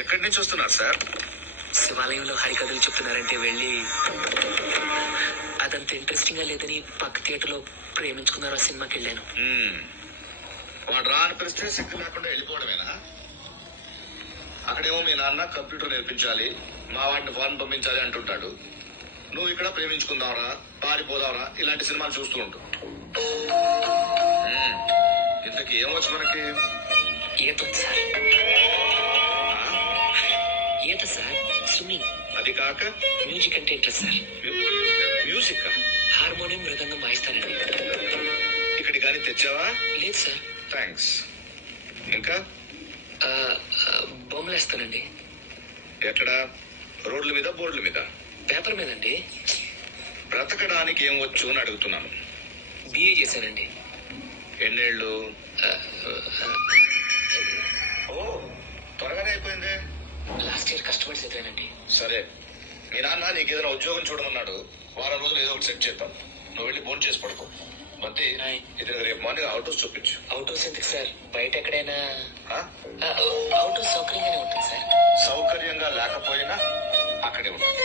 ఎక్కడి నుంచి వస్తున్నారు సార్? శివాలయంలో హరికథలు చెప్తున్నారంటే వెళ్ళి అదంత ఇంట్రెస్టింగ్ గా లేదని పక్క థియేటర్లో ప్రేమించుకున్నారు ఆ సినిమాకి వెళ్ళాను. వాడు రా అని పిలిస్తే శక్తి లేకుండా వెళ్ళిపోవడమేనా? అక్కడేమో మీ నాన్న కంప్యూటర్ నేర్పించాలి, మా వాడిని ఫారెన్ పంపించాలి అంటుంటాడు. నువ్వు ఇక్కడ ప్రేమించుకుందావరా, పారిపోదావరా ఇలాంటి సినిమాలు చూస్తూ ఉంటావు. ఇంతకీ ఏమొచ్చు మనకి? ఈత సార్, ఈత సార్, స్విమ్మింగ్. అది కాక మ్యూజిక్ అంటే ఇంట్రెస్ట్ సార్. మ్యూజిక్? హార్మోనియం మృదంగం వాయిస్తానండి. ఇక్కడి కానీ తెచ్చావా? లేదు సార్. థ్యాంక్స్. ఇంకా బొమ్మలేస్తానండి. ఎక్కడ? రోడ్ల మీద, బోర్డుల మీద? పేపర్ మీదండి. బ్రతకడానికి ఏం వచ్చు అని అడుగుతున్నాను. బిఏ చేశానండి. ఎన్నేళ్ళు? ఓ, త్వరగానే అయిపోయింది. లాస్ట్ ఇయర్ కస్టమర్స్ ఎదురేనండి. సరే, మీ నాన్న నీకు ఏదైనా ఉద్యోగం చూడమన్నాడు. వారం రోజులు ఏదో ఒకటి సెట్ చేద్దాం. నువ్వు వెళ్ళి ఫోన్ చేసి పడుకో. మధ్య ఇది రేపు మార్నింగ్ అవుట్ హౌస్ చూపించు. అవుట్ హౌస్ ఎందుకు సార్? బయట ఎక్కడైనా అవుట్ హౌస్ సౌకర్యంగానే ఉంటుంది సార్. సౌకర్యంగా లేకపోయినా అక్కడే ఉంటుంది.